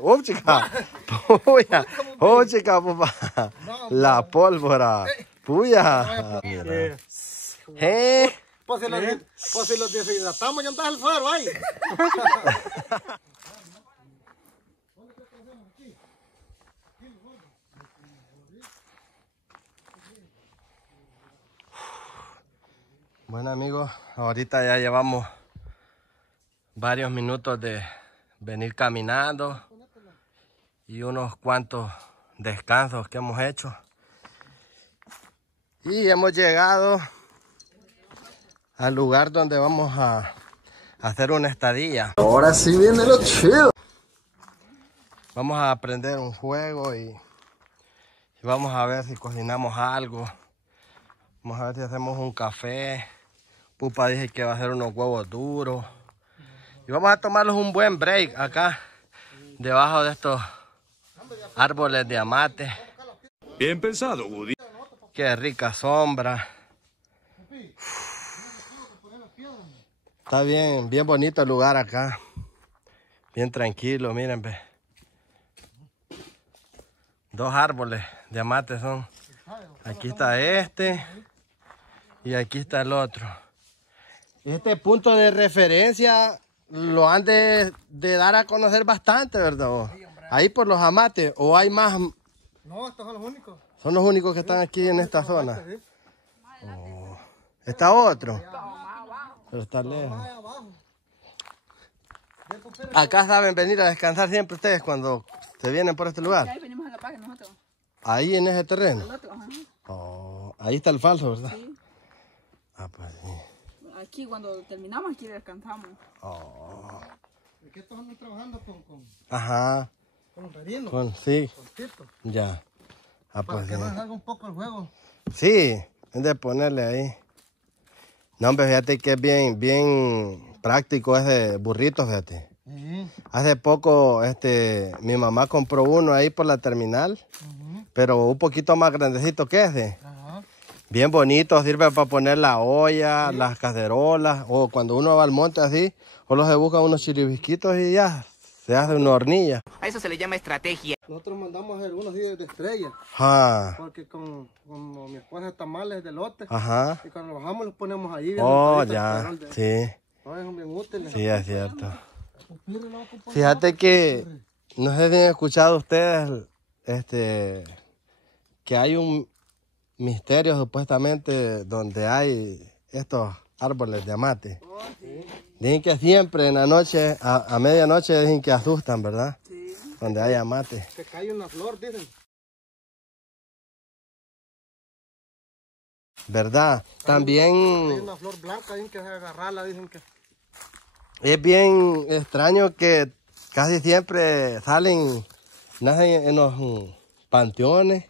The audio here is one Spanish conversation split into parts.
Oh, chica. Puya. Oh, chica, papá. La pólvora. Puya. Mira. Pues si los deshidratamos, ya andas el faro ahí. Bueno, amigos, ahorita ya llevamos varios minutos de venir caminando y unos cuantos descansos que hemos hecho. Y hemos llegado al lugar donde vamos a hacer una estadía. Ahora sí viene lo chido. Vamos a aprender un juego y vamos a ver si cocinamos algo. Vamos a ver si hacemos un café. Pupa dice que va a hacer unos huevos duros. Y vamos a tomarnos un buen break acá, debajo de estos árboles de amate. Bien pensado, Woody. Qué rica sombra. Está bien bonito el lugar acá. Bien tranquilo, miren, ve. 2 árboles de amate son. Aquí está este y aquí está el otro. Este punto de referencia lo han de dar a conocer bastante, ¿verdad? Ahí por los amates, ¿o hay más? No, estos son los únicos. Son los únicos que están aquí en esta zona. Oh. ¿Está otro? Pero está lejos. Acá saben venir a descansar siempre ustedes cuando se vienen por este lugar. Ahí venimos a la paga nosotros. Ahí en ese terreno. El otro, ajá. Oh, ahí está el falso, ¿verdad? Sí. Ah, pues sí. Aquí cuando terminamos aquí descansamos. Oh. ¿Y qué estos andan trabajando con Ajá. los redinos? Sí. Con Tito. Ya. Ah, Para pues que sí. nos haga un poco el juego. Sí, es de ponerle ahí. No, hombre, fíjate que es bien práctico ese burrito, fíjate. Hace poco, mi mamá compró uno ahí por la terminal, pero un poquito más grandecito que ese. Ajá. Bien bonito, sirve para poner la olla, las cacerolas, o cuando uno va al monte así, solo se buscan unos chiribisquitos y ya, se hace una hornilla. A eso se le llama estrategia. Nosotros mandamos a hacer unos días de estrella. Ajá. Porque con mi esposa tamales de lote. Ajá. Y cuando los bajamos los ponemos ahí. bien Oh, montaditos, ya, alrededor de- sí, No, son bien útiles. sí, es cierto. Fíjate que, no sé si han escuchado ustedes, que hay un misterio supuestamente donde hay estos árboles de amate. Dicen que siempre en la noche, a medianoche, dicen que asustan, ¿verdad? Sí. Donde hay amate. Se cae una flor, dicen. ¿Verdad? Hay También una flor blanca, dicen que se agarrarla, dicen que... es bien extraño que casi siempre nacen en los panteones,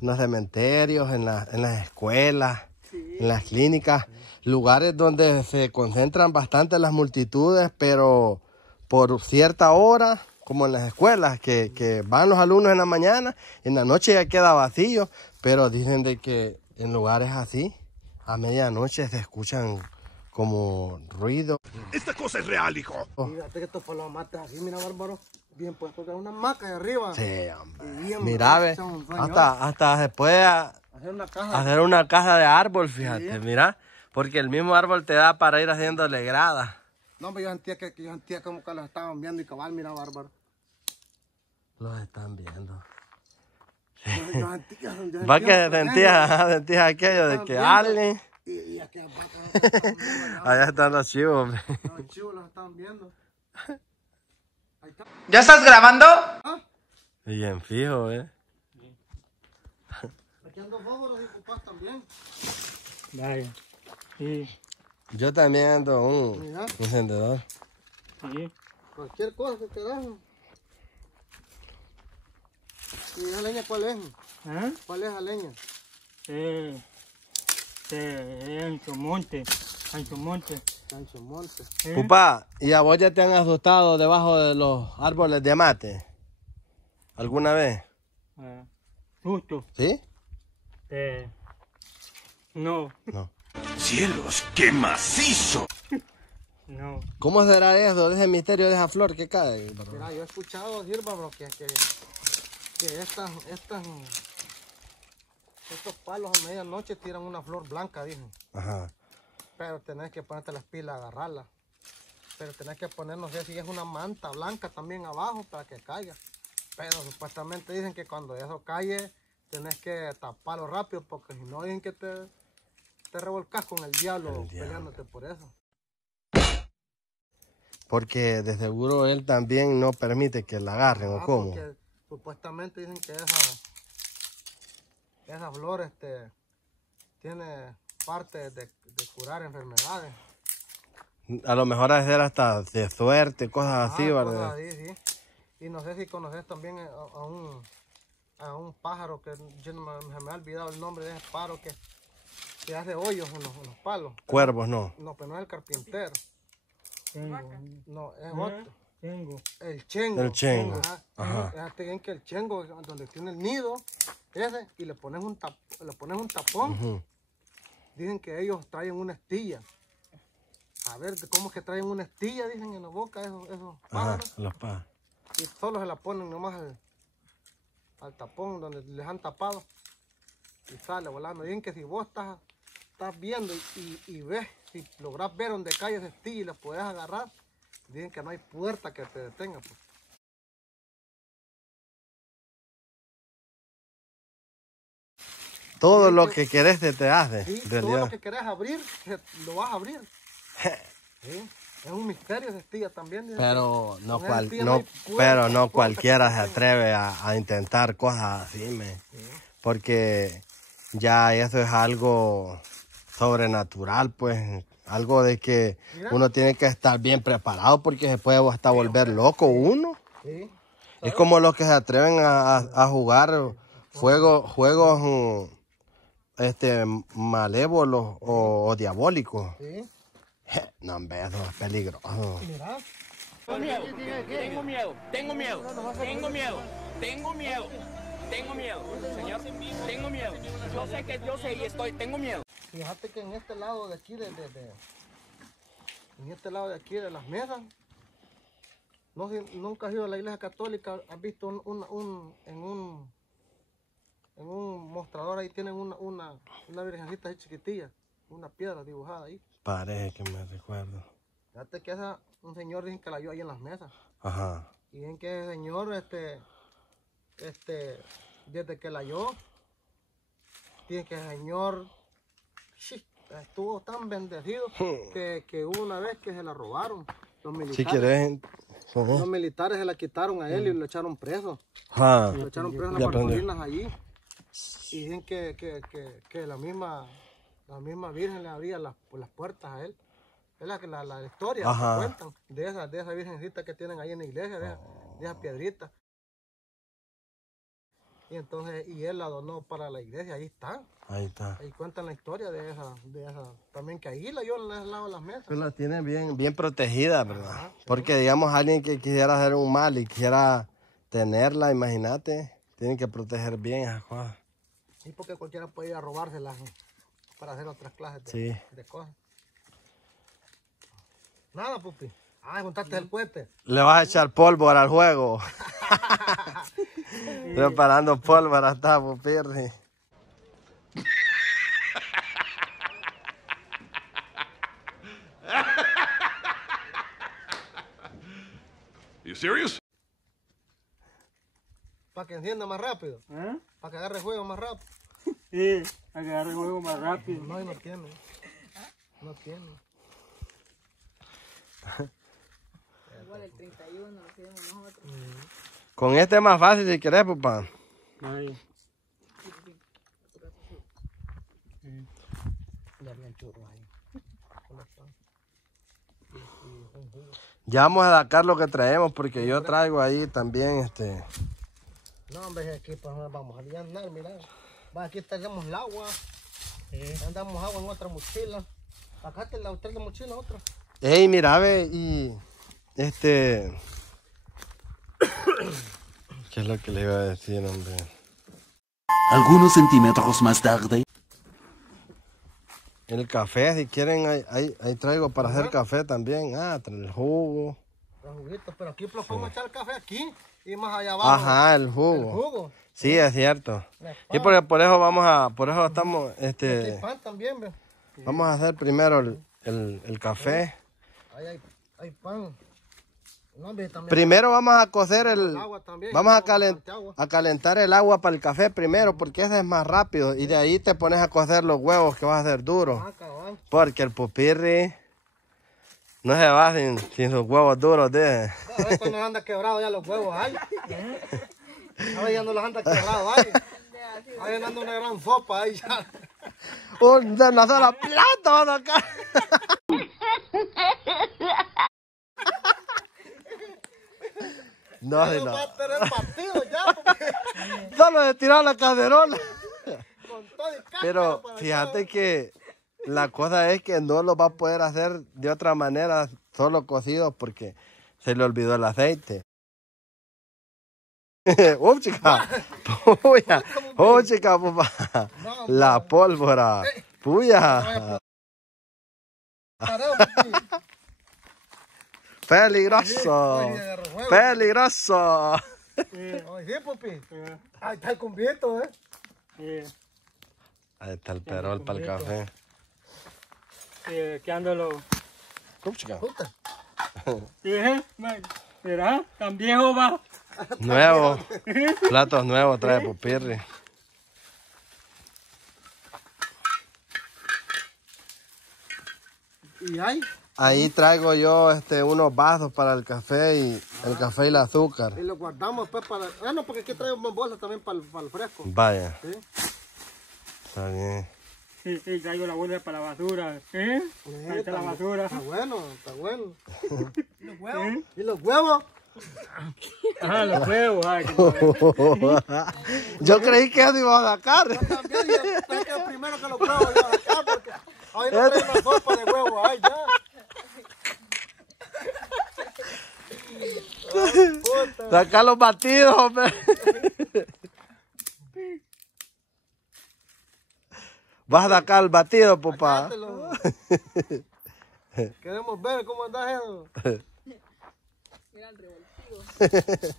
en los cementerios, en las escuelas, en las clínicas, lugares donde se concentran bastante las multitudes, pero por cierta hora, como en las escuelas, que van los alumnos en la mañana, en la noche ya queda vacío, pero dicen de que en lugares así, a medianoche se escuchan como ruido. Esta cosa es real, hijo. Fíjate que estos palomates así, mira, bárbaro. Bien puesto, que una maca de arriba. Sí, hombre. Y bien, Mira, ve, son un sueño. hasta se puede Hacer una caja. de árbol, fíjate, mira, porque el mismo árbol te da para ir haciéndole grada. No, hombre, yo sentía como que los estaban viendo y cabal, mira, bárbaro. Los están viendo. Yo sentía, Va que sentías aquello de que alguien... Y aquí abajo, Allá están los chivos, hombre. los chivos los estaban viendo. Ahí está. ¿Ya estás grabando? Bien fijo, Aquí ando fósforos y papás también. Vaya. Sí, Yo también ando un Mira. encendedor. sí. Cualquier cosa que te den. ¿Y esa leña cuál es? ¿Ah? ¿Cuál es la leña? Ancho Monte. Ancho Monte. Sancho Monte. Pupa, ¿y a vos ya te han asustado debajo de los árboles de amate? ¿Alguna vez? Susto. ¿Sí? No. No. ¡Cielos, qué macizo! No. ¿Cómo será eso, de ese misterio de esa flor que cae? Mira, yo he escuchado decir, bro, que estos palos a medianoche tiran una flor blanca, dicen. Ajá. Pero tenés que ponerte las pilas, agarrarla. Pero tenés que poner, no sé si es una manta blanca también abajo para que caiga. Pero supuestamente dicen que cuando eso cae, tenés que taparlo rápido, porque si no dicen que te revolcas con el diablo peleándote por eso. Porque de seguro él también no permite que la agarren, ¿o cómo? Porque supuestamente dicen que esa flor tiene parte de curar enfermedades. A lo mejor hacer hasta de suerte, cosas así, ¿verdad? Cosas así, sí. Y no sé si conoces también a un pájaro que se me ha olvidado el nombre de ese pájaro que hace hoyos en los palos. Cuervos, no. No, pero no es el carpintero. Tengo. No, es otro. Tengo. El chengo. El chengo. Ajá. Fíjate bien que el chengo, donde tiene el nido, ese, y le pones un tapón, Ujú. dicen que ellos traen una estilla. A ver, ¿cómo es que traen una estilla? Dicen en la boca esos Ajá, pájaros. los pájaros. Y solo se la ponen nomás al tapón donde les han tapado. Y sale volando. Dicen que si vos estás viendo y ves, si logras ver donde cae ese estilla y la puedes agarrar, dicen que no hay puerta que te detenga. Pues. Todo lo que querés te hace. Sí, en todo realidad. lo que querés abrir, lo vas a abrir. Sí, es un misterio esa estilla también. Dicen Pero que no, con esa estilla no, hay puerta, pero no puerta cualquiera que se te detenga. atreve a intentar cosas así, porque ya eso es algo sobrenatural, pues, algo de que Mira. uno tiene que estar bien preparado porque se puede hasta volver loco uno. Sí. Es como los que se atreven a jugar juegos malévolos o diabólicos. Sí. No, hombre, eso es peligroso. Mira. Tengo miedo, tengo miedo, tengo miedo, tengo miedo, tengo miedo, tengo miedo, señor, tengo miedo. Yo sé y tengo miedo. Fíjate que en este lado de aquí, en este lado de aquí de las mesas, no sé, nunca has ido a la iglesia católica, has visto en un mostrador ahí tienen una virgencita ahí chiquitilla, una piedra dibujada ahí. Parece que me recuerdo. Fíjate que un señor dicen que la vio ahí en las mesas. Ajá. Y dicen que ese señor, desde que la halló, dicen que el señor estuvo tan bendecido que hubo una vez que se la robaron. Los militares, Si querés. los militares se la quitaron a él y lo echaron preso. Ajá. Lo echaron preso en Ya las aprendió. Bartolinas allí. Y dicen que la misma Virgen le abría las puertas a él. Es la historia Ajá. que cuentan de esa virgencita que tienen ahí en la iglesia, de esa piedrita. Y entonces, él la donó para la iglesia, ahí está. Ahí está. Ahí cuentan la historia de esa, también que ahí la yo en el lado de las mesas. Pues la tiene bien protegida, ¿verdad? Porque digamos alguien que quisiera hacer un mal y quisiera tenerla, imagínate, tienen que proteger bien esas cosas. Sí, porque cualquiera puede ir a robárselas para hacer otras clases Sí. de cosas. Nada, pupi. Ah, juntaste el cohete. Le vas a echar pólvora al juego. Preparando pólvora está, Pupirri. You serious? Para que encienda más rápido. ¿Ah? Para que agarre fuego más rápido. Sí, agarre el juego más rápido. No, no tiene. No tiene. Igual el 31 lo queremos nosotros. Con este es más fácil si querés, papá. Ay, Ya habían churros ahí. Ya vamos a sacar lo que traemos porque yo traigo ahí también No, hombre, aquí pues vamos a andar, mira. Va, aquí tenemos el agua. Andamos agua en otra mochila. Acá te la otra mochila, otra. Ey, mira, ve, y ¿qué es lo que le iba a decir, hombre? Algunos centímetros más tarde. El café, si quieren, ahí traigo para hacer café también. Ah, trae el jugo. Los juguitos, pero aquí lo podemos echar el café aquí y más allá abajo. Ajá, el El jugo. jugo. Sí, es cierto. La Sí, pan. porque por eso estamos, Aquí hay pan también, ve. vamos a hacer primero el café. Ahí hay pan. No, ve, también Primero vamos a cocer el agua también. vamos a, Bastante agua. a calentar el agua para el café primero, porque ese es más rápido. Y de ahí te pones a cocer los huevos que vas a hacer duros. Ah, cabal. Porque el pupirri no se va sin sus huevos duros, de. A ver cuando anda quebrado ya los huevos ahí. A ver ya no los anda quebrado ahí. Ahí anda una gran sopa ahí ya. Una sola plata van acá. No, No no. va a tener partido ya. Porque Solo de tirar la cacerola. con todo y cáscara Pero para fíjate acá. que la cosa es que no lo va a poder hacer de otra manera, solo cocidos, porque se le olvidó el aceite. Chica! ¡Puya! Chica, papá! La pólvora. ¡Puya! Pareo, papi. ¡Peligroso! Oye, agarró fuego. ¡Peligroso! Oye, sí, papi. Ahí está el convito, Ahí está el perol para el café. Que ando lo... Chica. Puta. ¿Será? ¿Tan viejo va? Nuevo. Platos nuevos trae Pupirri. Y ahí, Ahí traigo yo unos vasos para el café y el azúcar. y lo guardamos pues para... Bueno, porque aquí traigo más bolsas también para el fresco. Vaya. ¿Sí? Está bien. Sí, sí, traigo la bolsa para la basura. Ahí está la basura. Está bueno, está bueno. ¿Los huevos? ¿Y los huevos? Ajá, los huevos. Ay, que Yo creí que eso iba a sacar. También yo tengo que primero que los huevos de acá porque hoy no traigo una sopa de huevos. Ay, ya. Puta. Sacar los batidos, hombre. Vas a sacar el batido, papá. Sacátelo. Queremos ver cómo andas eso. Mira el revoltivo.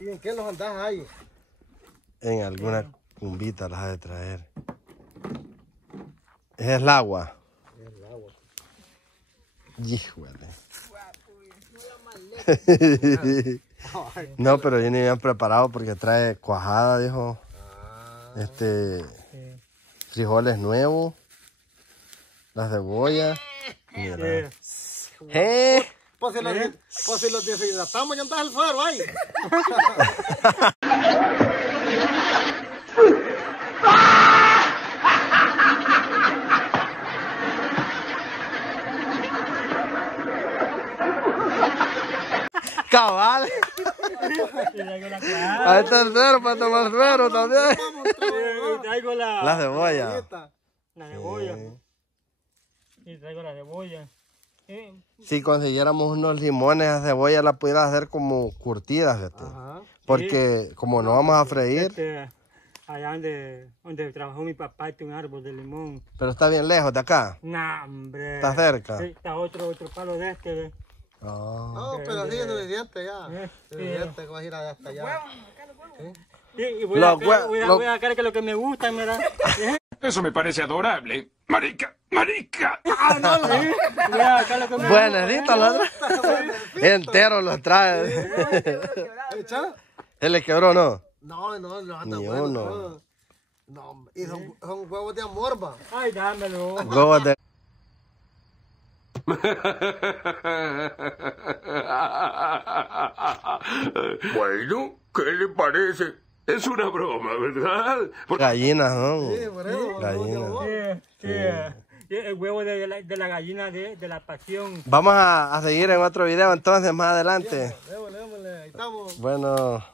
¿Y en qué los andas ahí? En alguna cumbita las ha de traer. Ese es el agua. Híjole. No, pero viene bien preparado porque trae cuajada, dijo. Frijoles nuevos. Las cebollas. Mira. Pues si los deshidratamos ya andas el fuego ahí. Cabal. Ahí está el suero para tomar suero también. traigo La cebolla. la cebolla. Sí, traigo la cebolla. Si consiguiéramos unos limones a cebolla, la pudiera hacer como curtidas, fíjate. Ajá. Porque como no vamos a freír, Allá donde trabajó mi papá, tiene un árbol de limón. pero está bien lejos de acá. Nah, hombre. Está cerca. Sí, está otro palo de ¿ve? Ah. No, pero sí es suficiente ya. Suficiente que vas a ir hasta allá. Sí, y voy Los a hue- voy a sacar que lo que me gusta, mira. Eso me parece adorable. Marica, marica. Voy a sacar lo que me Buenecito, los otros. Entero los trae. ¿Echa? ¿Se le quebró no? No, los anda Ni buenos. uno. todos. No, y son huevos de amor, va. Ay, dámelo. Huevos de... Bueno, ¿qué le parece? Es una broma, ¿verdad? Gallinas, ¿no? Sí, por eso, huevos de Gallinas. amor. Sí, el huevo de la gallina de la pasión. Vamos a seguir en otro video entonces más adelante. Démosle, ahí estamos. Bueno.